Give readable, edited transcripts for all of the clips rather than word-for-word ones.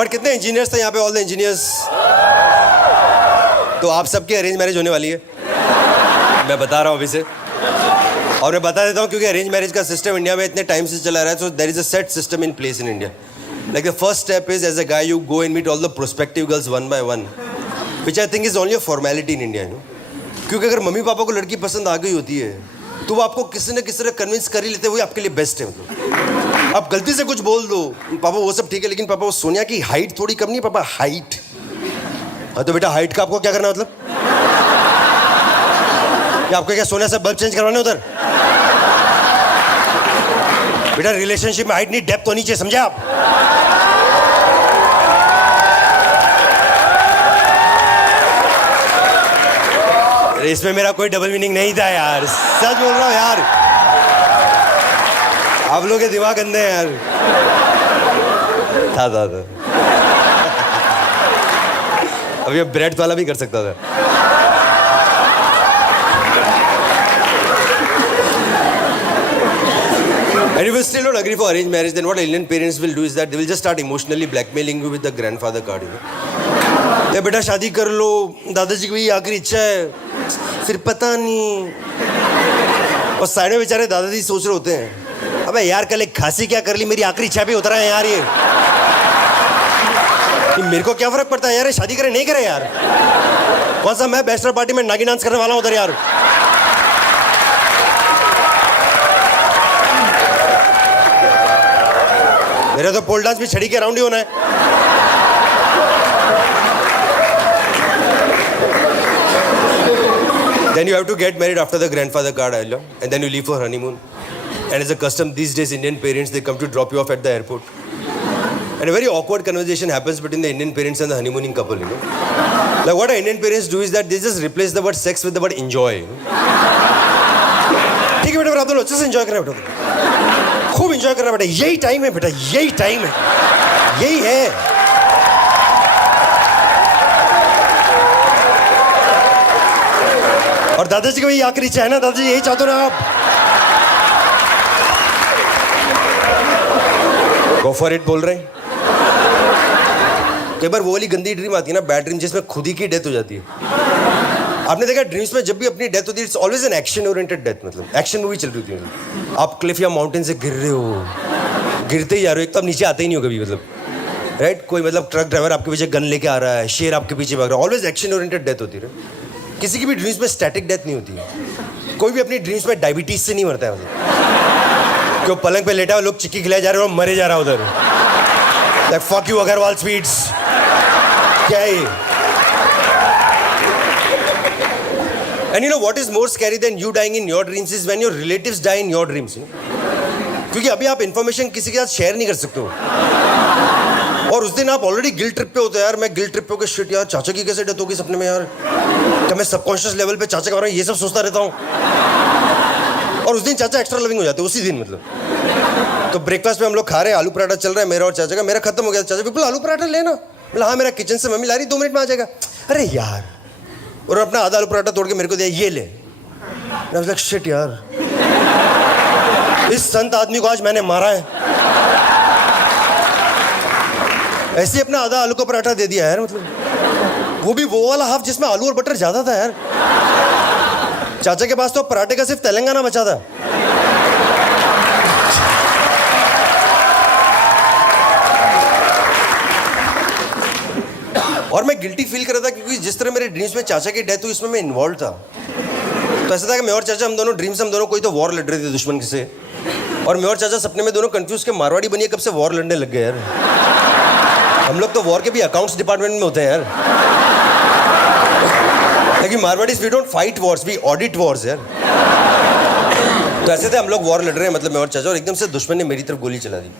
But कितने engineers थे यहाँ पे, ऑल द इंजीनियर्स? तो आप सबकी अरेंज मैरिज होने वाली है, मैं बता रहा हूँ अभी से। और मैं बता देता हूँ क्योंकि अरेंज मैरिज का सिस्टम इंडिया में इतने टाइम से चला रहा है, so there is a set system in place in India. Like the first step is as a guy you go and meet all the prospective girls one by one, which I think is only a formality in India, you know. क्योंकि अगर mummy papa को लड़की पसंद आ गई होती है तो वो आपको किसी न किसी तरह कन्विंस कर ही लेते हैं, वही आपके लिए बेस्ट है। मतलब आप गलती से कुछ बोल दो, पापा वो सब ठीक है लेकिन पापा वो सोनिया की हाइट थोड़ी कम नहीं, पापा हाइट। हाँ तो बेटा हाइट का आपको क्या करना, मतलब या आपको क्या सोनिया से बल्ब चेंज करवाने उधर? बेटा रिलेशनशिप में हाइट नहीं डेप्थ होनी चाहिए, समझे आप? इसमें मेरा कोई डबल मीनिंग नहीं था यार, सच बोल रहा हूँ यार। आप लोग के दिमाग अंधे हैं यार। था। अब ये ब्रेड वाला भी कर सकता था। And if you still don't agree for arranged marriage, then what Indian parents will do is that they will just start emotionally blackmailing you with the grandfather card, you know. ये बेटा शादी कर लो, दादाजी की भी आखिरी इच्छा है, फिर पता नहीं। और साइड में बेचारे दादाजी सोच रहे होते हैं, अबे यार कल एक खांसी क्या कर ली, मेरी आखिरी इच्छा भी उतरा है यार ये मेरे को क्या फर्क पड़ता है यार, ये शादी करे नहीं करे यार। कौन सा मैं बैचलर पार्टी में नागी डांस करने वाला हूँ उधर यार। मेरा तो पोल डांस भी छड़ी के राउंड ही होना है। Then you have to get married after the grandfather card, and then you leave for honeymoon. And it's a custom these days, Indian parents, they come to drop you off at the airport. And a very awkward conversation happens between the Indian parents and the honeymooning couple, you know. Like what Indian parents do is that they just replace the word sex with the word enjoy. ठीक है बेटा, आप दोनों अच्छे से enjoy कर रहे हैं बेटा, खूब enjoy कर रहे हैं बेटा, यही टाइम है बेटा, यही टाइम है, यही है। और दादाजी को भी आखिरी इच्छा है ना, दादाजी यही चाहते हो ना आप? गो फॉर इट बोल रहे हैं। कई बार वो वाली गंदी ड्रीम आती है ना, बैड ड्रीम, जिसमें खुद ही की डेथ हो जाती है। आपने देखा ड्रीम्स में जब भी अपनी डेथ होती है, it's always an action oriented death, मतलब एक्शन मूवी चल रही होती है। आप क्लिफ या माउंटेन से गिर रहे हो, गिरते ही जा रहे हो, एक तो आप नीचे आते ही नहीं हो कभी, मतलब राइट। कोई मतलब ट्रक ड्राइवर आपके पीछे गन लेके आ रहा है, शेर आपके पीछे भाग रहा है, ऑलवेज एक्शन ओरिएंटेड डेथ होती है। किसी की भी ड्रीम्स में स्टैटिक डेथ नहीं होती है। कोई भी अपनी ड्रीम्स में डायबिटीज से नहीं मरता है, मतलब क्यों पलंग पे लेटा हुआ लोग चिक्की खिलाए जा रहे हो, मरे जा रहा है उधर। Like fuck you Agarwal sweets, क्या है ये? And you know what is more scary than you dying in your dreams is when your relatives die in your dreams, you know? क्योंकि अभी आप इन्फॉर्मेशन किसी के साथ शेयर नहीं कर सकते हो, और उस दिन आप ऑलरेडी गिल्ट ट्रिप पे होते हैं। यार मैं गिल्ट ट्रिप पे होकर शिट यार चाचा की कैसे डेथ होगी सपने में यार, क्या मैं सबकॉन्शियस लेवल पे चाचा के बारे में ये सब सोचता रहता हूँ। और उस दिन चाचा एक्स्ट्रा लविंग हो जाते हैं उसी दिन, मतलब। तो ब्रेकफास्ट में हम लोग खा रहे हैं, आलू पराठा चल रहा है मेरा और चाचा का। मेरा खत्म हो गया, चाचा बिल्कुल आलू पराठा लेना, बोला हाँ मेरा किचन से मम्मी ला रही, 2 मिनट में आ जाएगा। अरे यार, और अपना आधा आलू पराठा तोड़ के मेरे को दिया, ये ले। मैं वाज लाइक शिट यार, इस संत आदमी को आज मैंने मारा है। ऐसे ही अपना आधा आलू का पराठा दे दिया यार, मतलब वो भी वो वाला हाफ जिसमें आलू और बटर ज्यादा था यार। चाचा के पास तो पराठे का सिर्फ तेलंगाना बचा था। और मैं गिल्टी फील कर रहा था क्योंकि जिस तरह मेरे ड्रीम्स में चाचा की डेथ हुई उसमें मैं इन्वॉल्व था। तो ऐसा था कि मैं और चाचा, हम दोनों ड्रीम्स, हम दोनों कोई तो वॉर लड़ रहे थे दुश्मन से, और मैं और चाचा सपने में दोनों कंफ्यूज के मारवाड़ी बनिए कब से वॉर लड़ने लग गए यार। हम लोग तो वॉर के भी अकाउंट्स डिपार्टमेंट में होते हैं यार, लेकिन Marwaris we don't fight wars, we audit wars यार। तो ऐसे थे हम लोग वॉर लड़ रहे हैं, मतलब मैं और चाचा, और एकदम से दुश्मन ने मेरी तरफ गोली चला दी,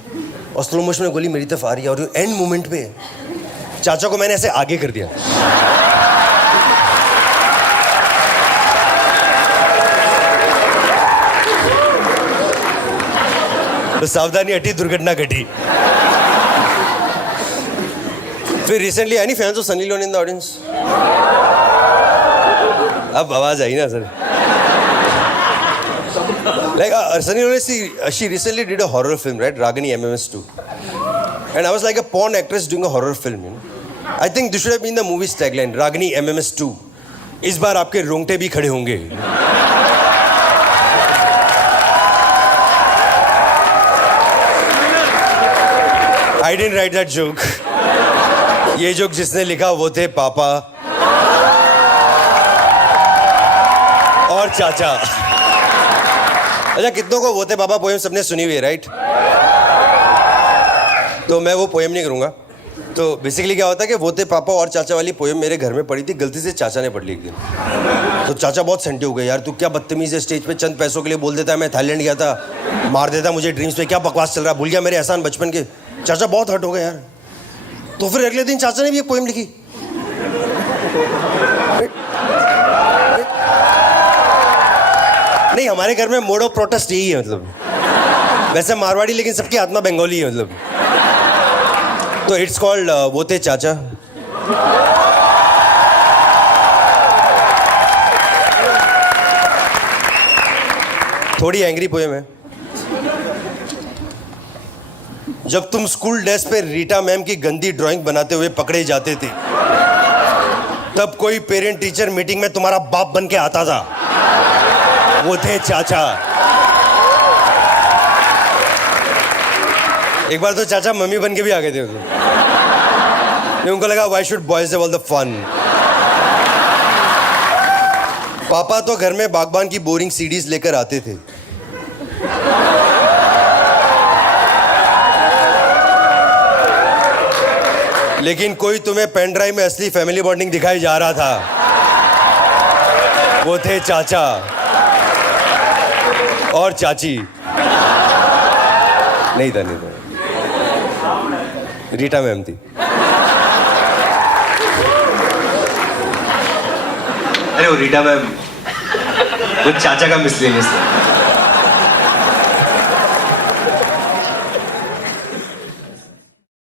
और स्लो मोशन में गोली मेरी तरफ आ रही है, और एंड मोमेंट पे चाचा को मैंने ऐसे आगे कर दिया। तो सावधानी हटी, दुर्घटना घटी। फिर recently any fans of Sunny Leone in the audience? अब आवाज आई ना sir. Like Sunny Leone, she recently did a horror film, right? Ragini MMS2. And I was like a porn actress doing a horror film, you know. I think this should have been the movie's tagline, Ragini MMS 2. इस बार आपके रोंगटे भी खड़े होंगे. I didn't write that joke. ये joke जिसने लिखा वो थे पापा और चाचा. अच्छा, कितनों को वो थे पापा पोएम सबने सुनी हुई है, राइट? तो मैं वो पोएम नहीं करूँगा. तो बेसिकली क्या होता है कि वो थे पापा और चाचा वाली पोएम मेरे घर में पड़ी थी, गलती से चाचा ने पढ़ ली एक दिन. तो चाचा बहुत सेंटे हो गए, यार तू क्या बदतमीज है, स्टेज पे चंद पैसों के लिए बोल देता है मैं थाईलैंड गया था, मार देता मुझे ड्रीम्स पे, क्या बकवास चल रहा है, भूल गया मेरे एहसान बचपन के. चाचा बहुत हर्ट हो गए यार. तो फिर अगले दिन चाचा ने भी एक पोएम लिखी. नहीं, हमारे घर में मोड ऑफ प्रोटेस्ट यही है, मतलब वैसे मारवाड़ी लेकिन सबकी आत्मा बंगाली है, मतलब. तो इट्स कॉल्ड वो थे चाचा. थोड़ी एंग्री पोएम है. जब तुम स्कूल डेस्क पे रीटा मैम की गंदी ड्राइंग बनाते हुए पकड़े जाते थे, तब कोई पेरेंट टीचर मीटिंग में तुम्हारा बाप बन के आता था. वो थे चाचा. एक बार तो चाचा मम्मी बन के भी आ गए थे. उनको लगा why should boys have all the fun. Papa तो घर में बागबान की बोरिंग सीडीज लेकर आते थे. लेकिन कोई तुम्हें पेन ड्राइव में असली फैमिली बॉन्डिंग दिखाई जा रहा था. वो थे चाचा और चाची. नहीं था, रीटा मैम थी. अरे वो रीटा मैम वो चाचा का मिसलिनियस था.